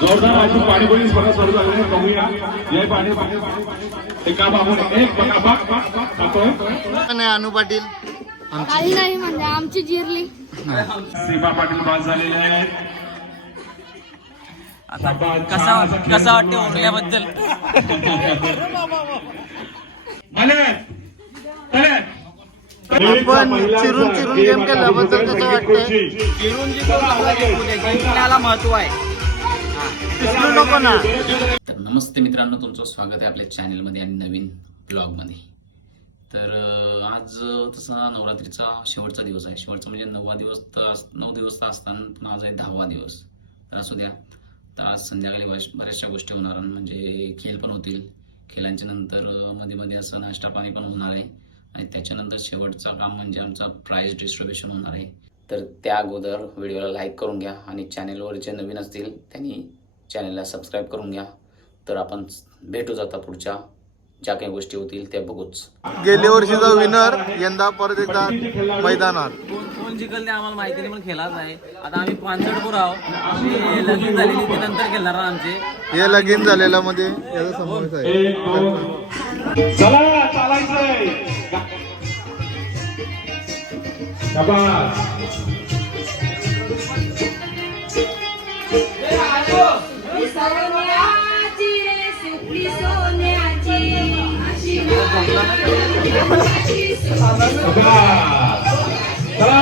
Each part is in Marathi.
जोरदार अशी पाणीपुरी स्पर्धा सुरू झाली आहे. बघूया. जय पाणी. एका बाबून एक बघा अनु पाटील. आमची काही नाही म्हणजे आमची जिरली. सीमा पाटील बाद झालेले आहेत. आता कसा कसा वाटते उरल्याबद्दल? आपण चिरून चिरून गेम केल्याबद्दल कसं वाटतंय? फिरून जिंकण्याला महत्त्व आहे. तर नमस्ते मित्रांनो तुमचं स्वागत आहे आपल्या चॅनलमध्ये आणि नवीन ब्लॉगमध्ये तर आज तसा नवरात्रीचा शेवटचा दिवस आहे. शेवटचा म्हणजे नववा दिवस तर नऊ दिवस तर असताना पण आज आहे दहावा दिवस. तर असू द्या. तर आज संध्याकाळी बऱ्याचशा गोष्टी होणार म्हणजे खेळ पण होतील. खेळांच्या नंतर मध्ये मध्ये असं नाश्ता पाणी पण होणार आहे. आणि त्याच्यानंतर शेवटचं काम म्हणजे आमचा प्राईज डिस्ट्रीब्युशन होणार आहे. तर त्या अगोदर व्हिडिओला लाईक करून घ्या आणि चॅनेलवर जे नवीन असतील त्यांनी चॅनलला सबस्क्राईब करून घ्या. तर आपण भेटू जाता पुढच्या ज्या काही गोष्टी होतील त्या बघूच. गेल्या वर्षीचा विनर यंदा परत एकदा मैदानात. कोण कोण जिंकल ते आम्हाला माहिती नाही पण खेळाच आहे. आता आम्ही पानसटपूर आहोत. आणि लगीन झालेली ते नंतर खेळणार आमचे. हे लगीन झालेल्या मध्ये याचा समावेश आहे. चला चालायचंय. सोन्याची. रे सुपली सोन्याची चला आता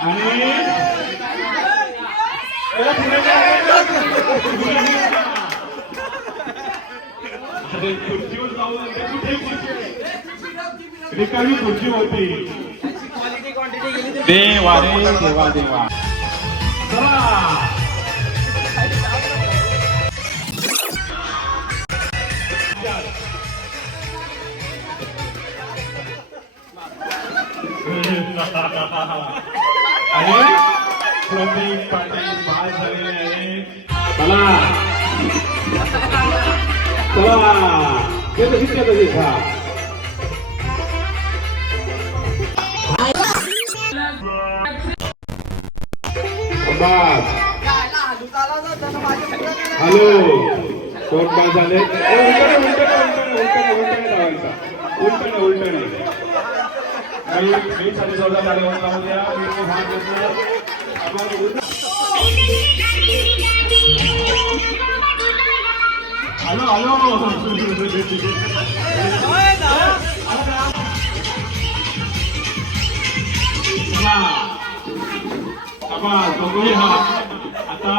आणि ए, खुर्चीवर जाऊ कुठे खुर्ची? रिकामी खुर्ची होती. देवा रे देवा देवा. चला. आणि पाटील झालेले आहे चला. चला ते तशीच ते तशीच हा बस हॅलो कोण काय झाले उलटणे उलटणे उलटणे उलटणे मी मी साठी जोरदार झाले होता उद्या मी तो भाग घेतला आम्हाला उलट- हॅलो हॅलो चला आवाज बघूया आता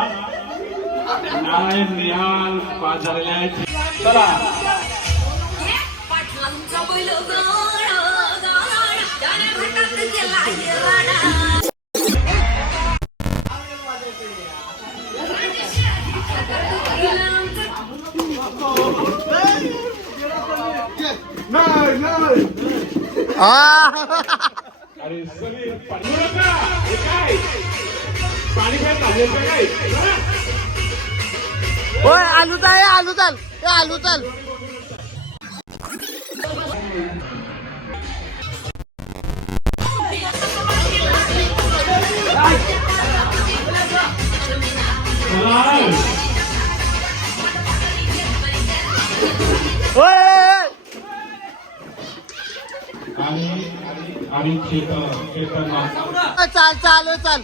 नारायण निहाल पास झालेले आहेत चला पाटलांचा बैल गाणं, गाणं, त्याने अरे समीर काय पाणी काय आलू चाल आलू चाल आलू चाल. आणि चेतन. चाल चाल ए, चाल.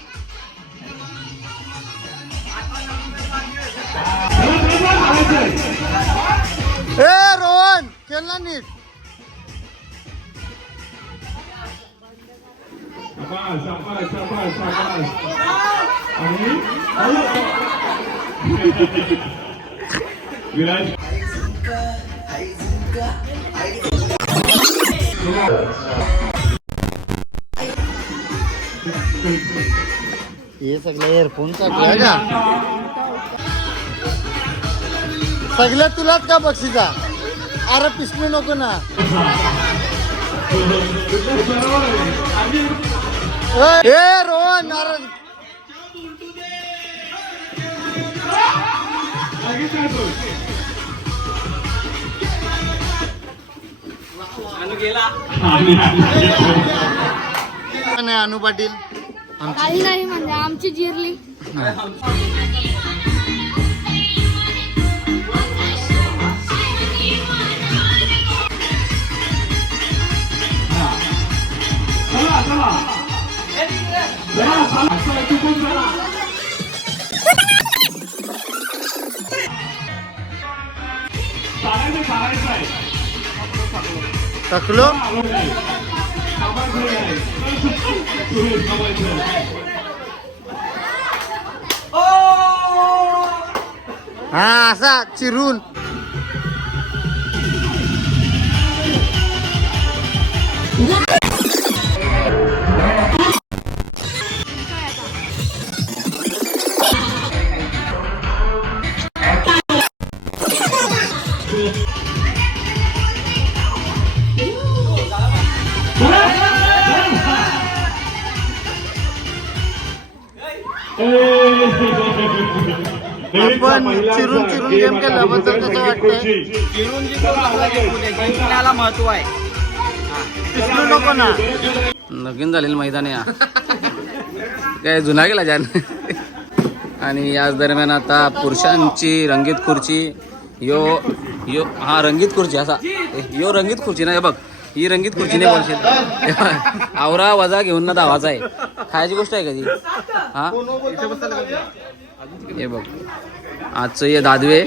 ए रोहन ना नीट. विराज. हे सगळं एअरफोन चाकलं का? सगळं तुलाच का बक्षिसा? अरे पिसलू नको ना. हे रोहन नारायण गेला. अनु पाटील. काही नाही म्हणजे आमची जिरली. चला चला चला चला चला चुकून चला चालायचं चालायचं आहे थकलो आवड आहे. थांबायचं नाही. सुरेश, थांबायचं. हा असा चिरून आपण चिरून चिरून गेम केल्याबद्दल कसं वाटतंय? जिंकण्याला महत्त्व आहे. पिसलू नको ना. नवीन झालेलं मैदान आहे हा. काय जुना गेला जान? आणि याच दरम्यान आता पुरुषांची रंगीत खुर्ची. यो यो हा रंगीत खुर्ची असा. यो रंगीत खुर्ची ना हे बघ. ही रंगीत खुर्ची नाही बोलशील. आवरा वजा घेऊन ना धावाचा आहे. खायची गोष्ट आहे का ती? हा? हे बघ. आजचं ये दादवे!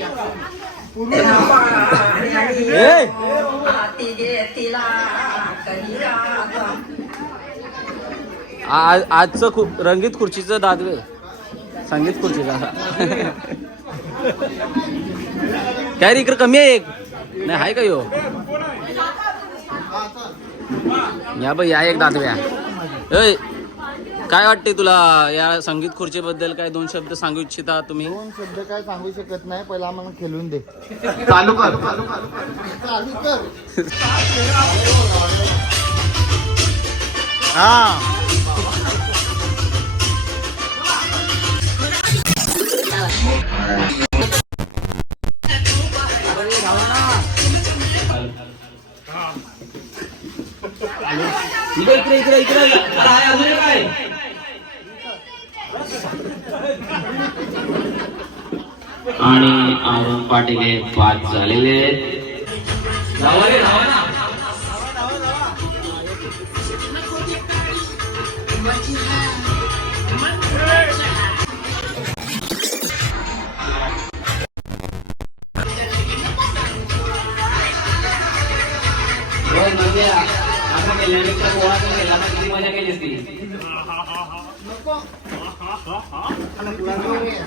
आज आजचं खूप रंगीत खुर्चीचं दादवे. संगीत खुर्चीचा. काय रे इकडे कमी आहे एक. नाही आहे का यो? या बाई या एक दादव्या. काय वाटते तुला? या संगीत खुर्चीबद्दल काय दोन शब्द सांगू इच्छिता तुम्ही? दोन शब्द काय सांगू शकत नाही. पहिला आम्हाला खेळून दे. चालू कर. चालू कर. हा. इकडे इकडे इकडे. इकडे काय अजून एक आणि अरुण पाटील हे पाच झालेले आहेत.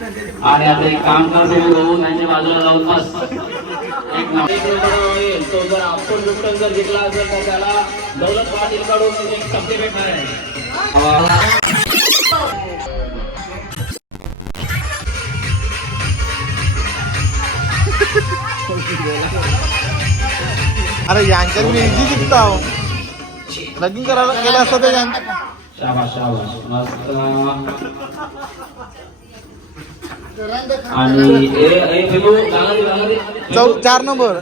आणि आता एक काम कर सोडून त्यांच्या बाजूला जाऊन बस. एक तो जर आपण लुटन जर जिंकला असेल तर त्याला दौलत पाटील कडून एक आहे. अरे यांच्यात मी इझी जिंकता हो लगीन करायला केलं असतं यांच्या शाबास शाबास. मस्त. आणि चौ चार नंबर.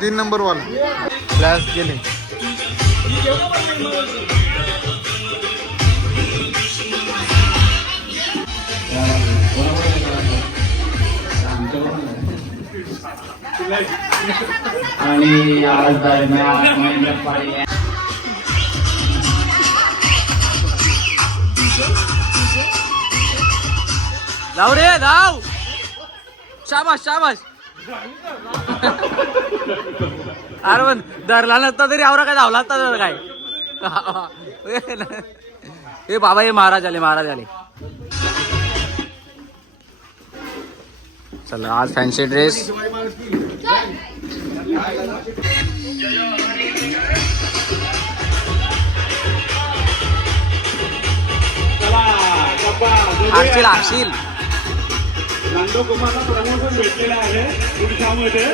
तीन नंबर वाला. फ्लॅश गेले. आणि आज दरम्यान महेंद्र जाऊ रे जाऊ शाबाश शाबाश अरे पण धरला नसता तरी आवरा काय धावला असता तर काय? हे बाबा हे महाराज आले महाराज आले. चला आज फॅन्सी ड्रेस चला गप्पा हाकशील हाकशील नंदो कुमारला प्रमोशन भेटलेलं आहे पुरुषामध्ये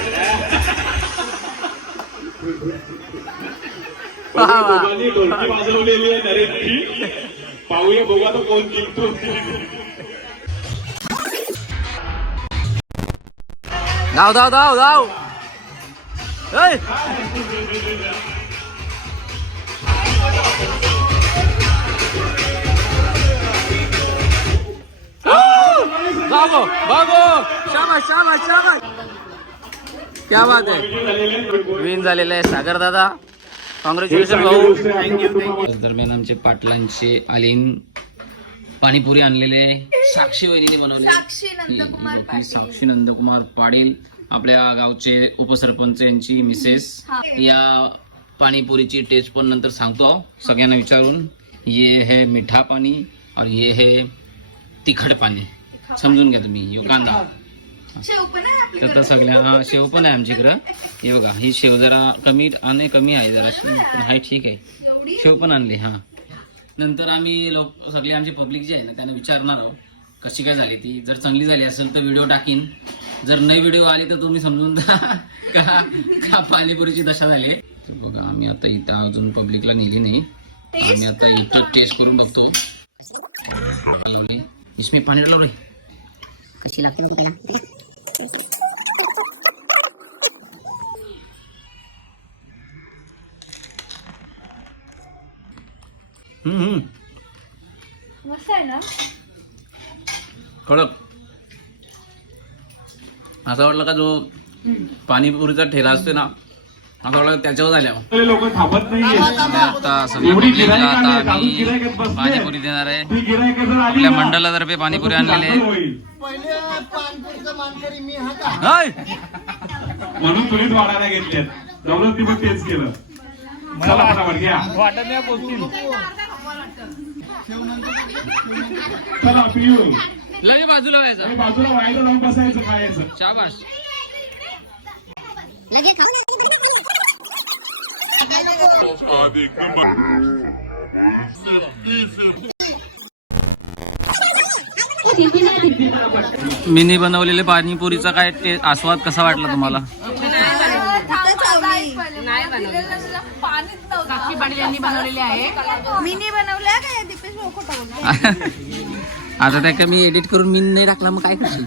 वा, वा. दोघांनी ढोलकी वाजवलेली आहे नरेशची पाहूया बघू आता कोण जिंकतो धाव धाव धाव धाव ऐ! बाबो बाबो शाबाश शाबाश शाबाश क्या बात आहे विन झालेलं आहे सागर दादा. कॉंग्रॅच्युलेशन भाऊ. दरम्यान आमचे पाटलांचे आलीन पाणीपुरी आणलेले साक्षी वहिनीने बनवले साक्षी नंदकुमार साक्षी नंदकुमार पाटील आपल्या गावचे उपसरपंच यांची मिसेस. या पाणीपुरीची टेस्ट पण नंतर सांगतो सगळ्यांना विचारून. ये है मिठा पाणी और ये है तिखट पाणी. समजून घ्या तुम्ही. यो कांदा. तर सगळ्या हा शेव पण आहे आमच्याकडं. हे बघा ही शेव जरा कमी आणि कमी आहे जरा. हाय ठीक आहे. शेव पण आणली हा. नंतर आम्ही लोक सगळे आमचे पब्लिक जे आहे ना त्यांना विचारणार आहोत कशी काय झाली ती. जर चांगली झाली असेल तर व्हिडिओ टाकीन. जर नाही व्हिडिओ आली तर तुम्ही समजून जा. का का पाणीपुरीची दशा झाली आहे. बघा आम्ही आता इथं अजून पब्लिकला नेली नाही. आम्ही आता इथं टेस्ट करून बघतो. लावली. पाणी लावले कशी लागते मग पहिला मस्त आहे ना कडक असं वाटलं का जो पाणीपुरीचा ठेला असतो ना असं वाटलं त्याच्यावर झाल्या लोक थांबत नाहीये. आता. पाणीपुरी देणार आहे. आपल्या मंडळातर्फे पाणीपुरी आणलेली आहे. होईल. हाय! म्हणून तुरीच वाढायला घेतल्यात जबरदस्ती पण तेच केलं. चला फटाफट घ्या. चला पिऊ. लगे बाजूला व्हायचं. हे बाजूला व्हायचं जाऊन बसायचं खायचं. शाबाश लगे खाऊ मिनी बनवलेले पाणीपुरीचा काय ते आस्वाद कसा वाटला तुम्हाला आता काय आता त्या का मी एडिट करून मी नाही टाकला मग काय करशील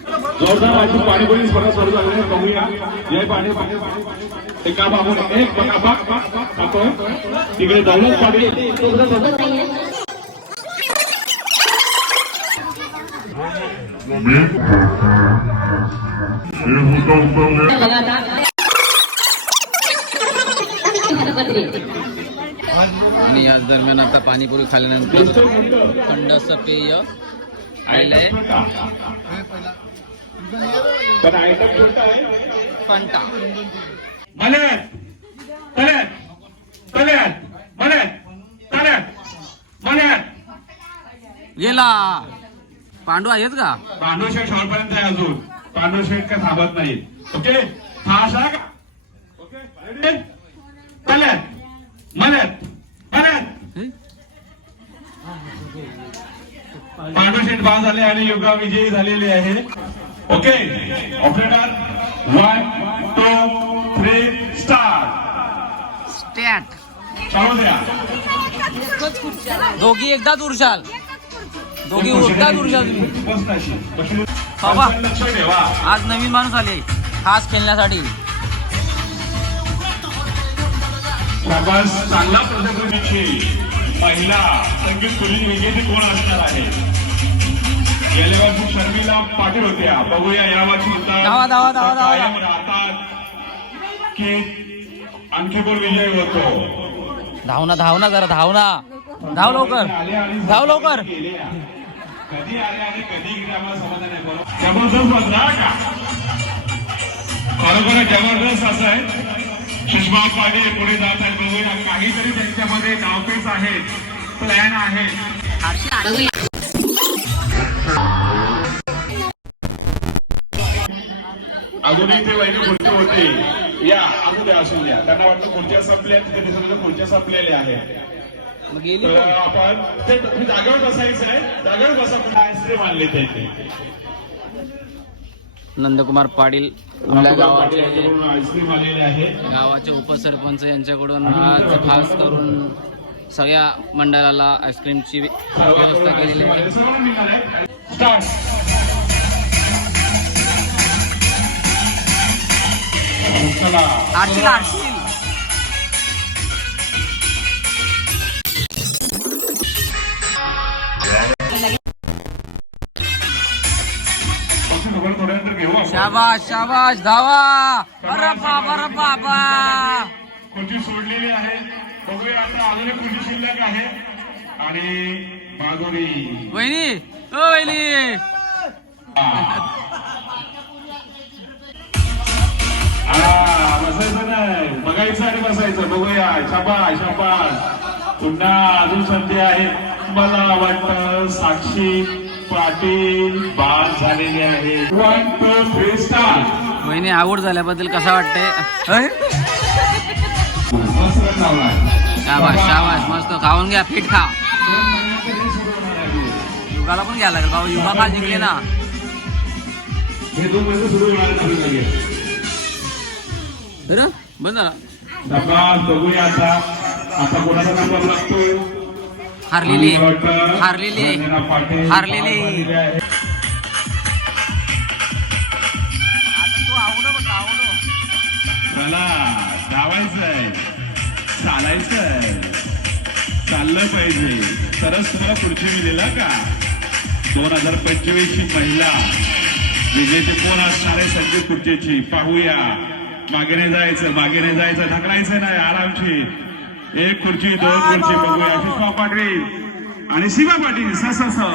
आणि याच दरम्यान आता पाणीपुरी खाल्ल्यानंतर थंड असं पेय आलेलं फंटा गेला. पांडू आहेत का? पांडुशेठ शॉर्टपर्यंत आहे अजून. पांडुशेठ काय थांबत नाही ओके? फास्ट आहे का? ओके? तलत मलत. मलत. हे? पांडुशेठ बाद झाले आणि युगा विजयी झालेले आहे. Okay? Operator one two three start stat चालू द्या. दोघी एकदाच उरशाल. दोघी तुम्ही. बशी. बाबा. आज नवीन माणूस आले. खास खेळण्यासाठी. चांगला महिला संगीत विजेते कोण असणार आहे? गेल्या वर्षी शर्मिला पाटील होत्या. बघूया या वर्षी राहतात. की आणखी कोण विजय होतो? धावना धावना जरा धावना. धाव लवकर. धाव लवकर. कधी आले आणि कधी गेले आम्हाला समाधान आहे बरोबर? जबरदस्त बसणार का? खरोखर जबरदस्त असं आहे. सुषमा पाटील पुढे जात आहेत बघूया. काहीतरी त्यांच्यामध्ये डावपेच आहेत प्लॅन आहे. अजूनही ते वैद्य खुर्ची होते. या असू द्या असू द्या. त्यांना वाटतं खुर्च्या संपल्या तिथे समजा खुर्च्या संपलेल्या आहेत. मग गेली आपण ते जागेवर बसायचं आहे. जागेवर बसा पण त्याचे नंदकुमार पाटील आपल्या गावाचे आईस्क्रीम आलेले आहे. गावाचे उपसरपंच यांच्याकडून आज खास करून सगळ्या मंडळाला आईस्क्रीमची व्यवस्था केलेली आहे. शाबाश शाबाश धावा. अरे बाबा अरे बाबा खुर्ची सोडलेली आहे. बघूया आता अजून एक खुर्ची शिल्लक आहे. आणि माधुरी. वहिनी ओ वहिनी. बसायचं नाही. बघायचं आणि बसायचं. बघूया. शाबास शाबास. पुन्हा अजून संधी आहे. मला वाटतं साक्षी. पाटील बाद झालेली आहे. वन टू थ्री स्टार वहिनी आवड झाल्याबद्दल कसं वाटतंय. शाबाश शाबाश मस्त. खाऊन घ्या पीठ खा. युगाला पण घ्यायला लागेल. बाबा युगा काल जिंकले ना. हे दोन महिने सुरू होणार बंद झाला. बघूया आता. आता कोणाचा नंबर लागतोय हारलेली हारलेली हारलेली. चला धावायचंय चालायचंय. चाललं पाहिजे. तरच तुम्हाला पुढची मिळेल का? दोन हजार पंचवीस ची महिला विजेते कोण असणार आहे संगीत खुर्चीची पाहूया. मागे नाही जायचं मागे नाही जायचं. ढकलायचं नाही आरामशी एक खुर्ची दोन खुर्ची बघूया. सुषमा पाटील. आणि सीमा पाटील स स स.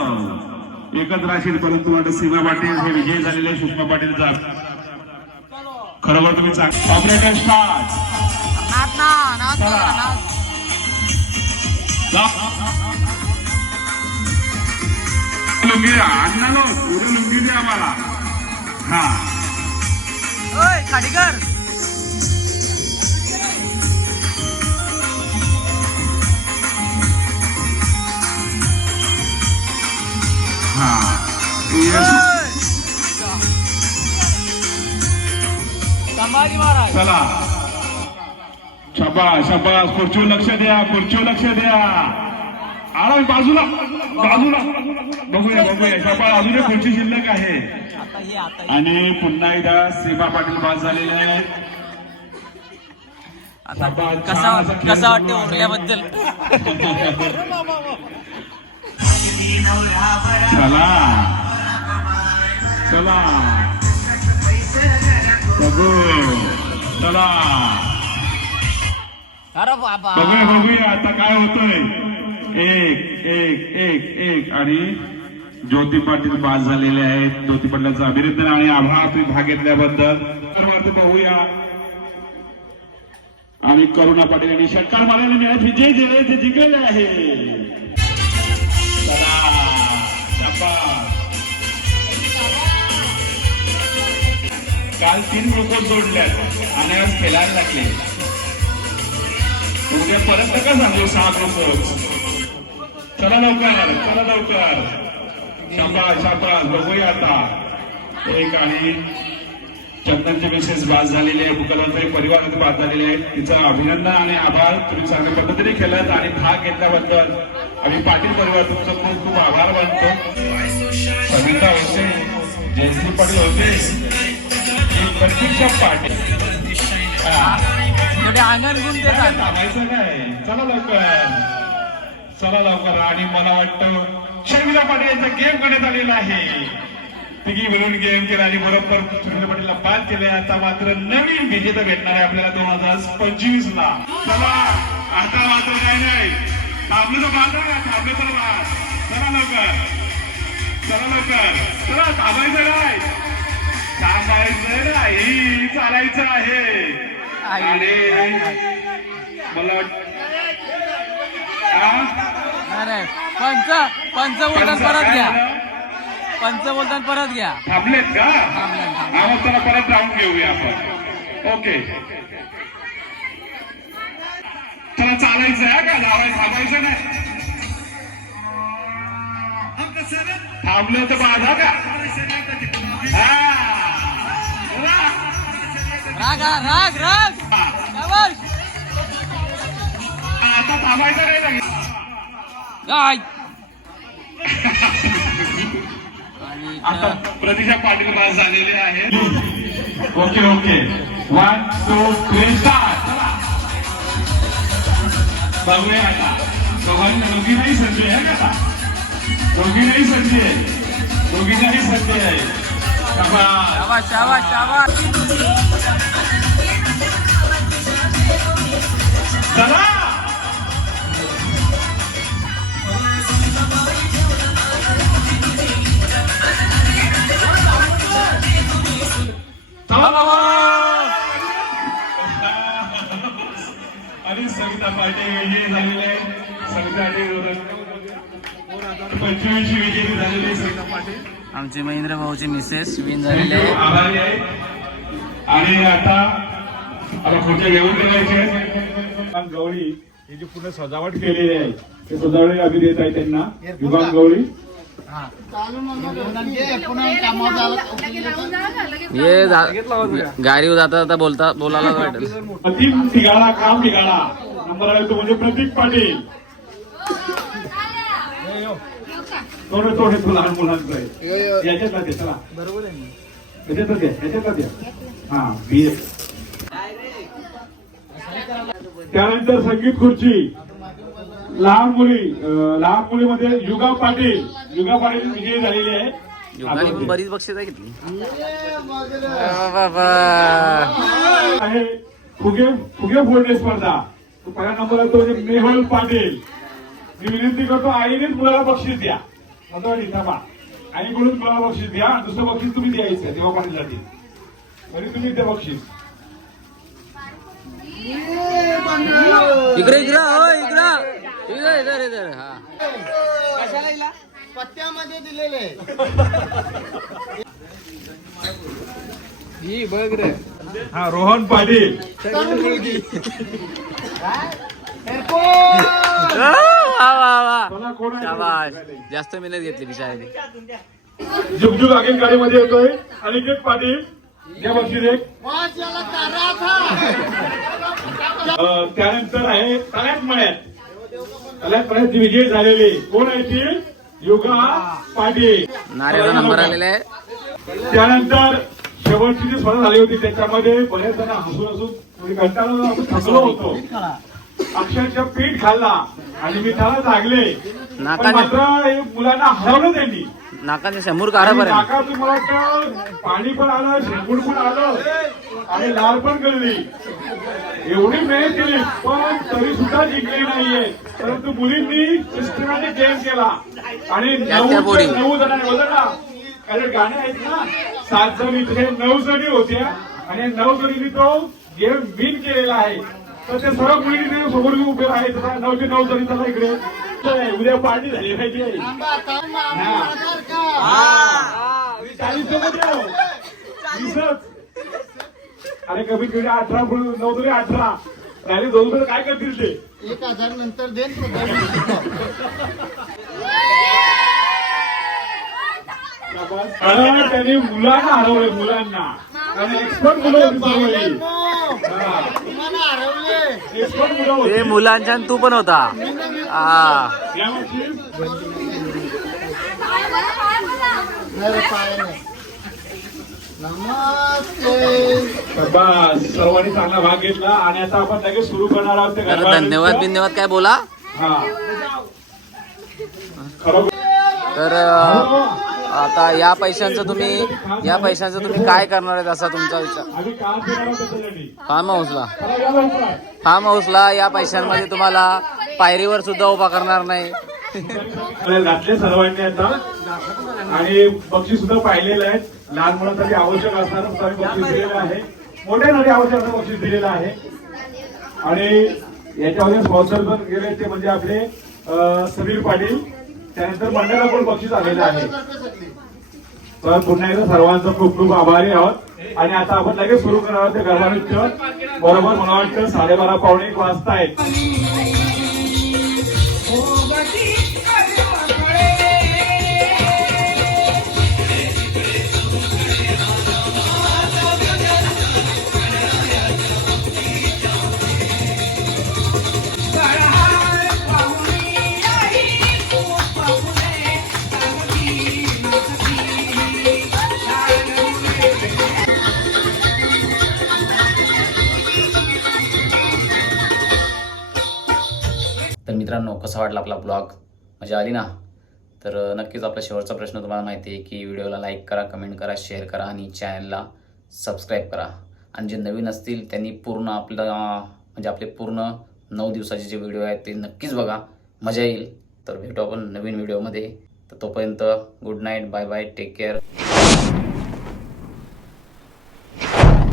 एकच राशील परंतु आता सीमा पाटील हे विजय झालेले सुषमा पाटीलचा खरोखर तुम्ही ऑपरेटर स्टार्ट लुंगी द्या अण्णा लो. उद्या लुंगी द्या आम्हाला. हा. खाडीकर. हा. चला. शबास शबास. खुर्चीवर लक्ष द्या खुर्चीवर लक्ष द्या. आराम बाजूला बाजूला. बघूया बघूया. शबास अजून एक खुर्ची शिल्लक आहे. आणि पुन्हा एकदा सीमा पाटील बाद झालेले आहेत. आता कसा कसा वाटते उरल्याबद्दल? चला. चला. बघू. चला. अरे बाबा. बघूया बघूया. आता काय होतंय? एक एक एक एक. आणि ज्योती पाटील बाद झालेले आहेत. ज्योती पाटलांचं अभिनंदन आणि आभार तुम्ही भाग घेतल्याबद्दल. बघूया. आणि करुणा पाटील यांनी षटकार मारल्याने मॅच विजय दिले ते जिंकलेले आहे. काल तीन ग्लुकोज जोडल्यात. आणि आज खेळायला लागले. उद्या परत नका सांगू सहा ग्लुकोज चला लवकर चला लवकर. शाबास शाबास. बघूया आता. एक आणि चंदनचे मिसेस बाद झालेले आहे मुकलवंतरी परिवार इथे बाद झालेले आहेत. तिचं अभिनंदन आणि आभार. तुम्ही चांगल्या पद्धतीने केलात आणि भाग घेतल्याबद्दल आम्ही पाटील परिवार तुमचं खूप खूप आभार मानतो. सविता होते जयश्री पाटील होते प्रतीक्षा पाटील. थांबायचं काय? चला लवकर. चला लवकर. आणि मला वाटतं शर्मिला पाटील यांचा गेम करण्यात आलेला आहे. तिघी मिळून गेम केला आणि बरोबर शर्मिला पाटीलला बाद केले आता मात्र नवीन विजेता भेटणार आहे आपल्याला दोन हजार पंचवीस ला चला आता मात्र काय नाही. थांबलं तर बाद थांबलं तर बाद चला लवकर. चला लवकर. चला थांबायचं नाही. थांबायचं नाही. चालायचं आहे. आणि मला वाटतं. पंच पंच बोलतात परत घ्या. पंच बोलतात परत घ्या. थांबलेत का? मग चला परत राऊंड घेऊया आपण. ओके चला चालायचं आहे का? धावायचं थांबायचं नाही. थांबलं तर बाधा का. राग हा, राग राग. शाबास. आता थांबायचं नाही. ना. आता प्रतीक्षा पाटील बाद झालेले आहे okay okay one two three start बघूया आता. दोघांना दोघी नाही संधी आहे का? दोघी नाही संधी आहे. दोघी नाही संधी आहे. शाबाश शाबाश शाबाश चला. आणि सविता पाटील विजयी झालेले. सविता पंचवीसशे विजयी झालेले सविता पाटील. आमचे महेंद्र भाऊचे मिसेस विन झालेले आभारी आहे आणि आता आता घेऊन करायचे गवळी ही जी पूर्ण सजावट केलेली आहे ते सजावट आम्ही देत आहे त्यांना. विभाग गवळी ये गाडीवर जाता जाता बोलता बोलायला वाटेल अतिम ठिकाणा काम ठिकाणा नंबर आहे तो म्हणजे प्रतीक पाटील. थोडं थोडे तो लहान मुलांचं आहे. चला. बरोबर आहे हा बी त्यानंतर संगीत खुर्ची. लहान मुली लहान मुलीमध्ये युगा पाटील युगा पाटील विजयी झालेली आहे. बरीच बक्षीस आहे घेतली. बाबा. आहे फुगे फुगे फोडणे स्पर्धा. तो पहिला नंबर आहे तो म्हणजे मेहुल पाटील. मी विनंती करतो आईनेच मुलाला बक्षीस द्या. मतवाडी थांबा. आईकडून मुलाला बक्षीस द्या. दुसरं बक्षीस तुम्ही द्यायचं देवा पाटीलसाठी. तरी तुम्ही द्या बक्षीस. इकडे इकडे हो इकडे. इकडे इधर इधर हा. पत्त्यामध्ये दिलेले. हा रोहन पाटील. वा वा वा. जास्त मेहनत घेतली बिचाराने. जुगजुग आगीन गाडीमध्ये येतोय. अनिकेत पाटील द्या बक्षीस एक. त्यानंतर आहे तळ्यात मळ्यात. मळ्यात विजय झालेले. कोण आहे ती? योगा पाटील. नाऱ्याचा नंबर आलेला आहे. त्यानंतर शेवटची जी स्पर्धा झाली होती त्याच्यामध्ये बरेच जण हसून हसून कंटाळून आपण थकलो होतो. अक्षरशः पीठ खाल्ला आणि मिठाला जागले. पण नाकाने- मात्र मुलांना हरवलं त्यांनी. नाकाच्या समोर काढा बरं नाकातून मला वाटतं पाणी पण आलं शेंबूड पण आलं आणि लाल पण गळली. एवढी मेहनत केली पण तरी सुद्धा जिंकली नाहीये. परंतु मुलींनी सिस्टमॅटिक गेम केला. आणि नऊ. नऊ जणांनी बघा ना कारण गाणे आहेत ना सात जण इथे नऊ जणी होत्या. आणि नऊ जणींनी तो गेम विन केलेला आहे. तर ते सर्व मुली तिथे समोर उभे आहेत. आता नऊशे नऊ जणी चला इकडे. उद्या पार्टी झाली पाहिजे चाळीस सोबत. वीसच. अरे कमीत कमी अठरा नऊ तरी अठरा. राहिले दोन रुपये काय करतील ते? एक हजार नंतर कारण त्यांनी मुलांना हरवले मुलांना. आणि एक्सपर्ट मुलं एक्सपर्ट ते मुलांच्या आणि तू पण होता. हा. बस सर्वांनी चांगला भाग घेतला आणि आता आपण लगेच सुरू करणार आहोत ते तर गरबा धन्यवाद. बिन्यवाद काय बोला? हा. खरोखर तर अं, आता या पैशांचं तुम्ही या पैशांचं तुम्ही काय करणार आहेत असा तुमचा विचार? फार्म हाऊसला फार्म हाऊसला या पैशांमध्ये तुम्हाला पायरीवर सुद्धा उभा करणार नाही. घातले सर्वांनी आता. आणि पक्षी सुद्धा पाहिलेलं आहे लहान मुलांसाठी आवश्यक असणारं सुद्धा आम्ही बक्षीस दिलेलं आहे. मोठ्यासाठी आवश्यक असं बक्षीस दिलेलं आहे. आणि याच्यामध्ये स्पॉन्सर पण गेले ते म्हणजे आपले समीर पाटील. त्यानंतर मंडळाला पण बक्षीस आलेलं आहे. तर पुन्हा एकदा सर्वांचं खूप खूप आभारी आहोत. आणि आता आपण लगेच सुरू करणार आहोत ते गरबा बरोबर मला वाटतं साडेबारा पावणे एक वाजता आहेत हो, वाटला आपला ब्लॉग. मजा आली ना? तर नक्कीच आपला शेवटचा प्रश्न तुम्हाला माहिती आहे की व्हिडिओला लाईक करा कमेंट करा शेअर करा आणि चॅनलला सबस्क्राईब करा. आणि जे नवीन असतील त्यांनी पूर्ण आपलं म्हणजे आपले पूर्ण नऊ दिवसाचे जे व्हिडिओ आहेत ते नक्कीच बघा. मजा येईल. तर भेटू आपण नवीन व्हिडिओमध्ये. तर तोपर्यंत good night bye bye take care.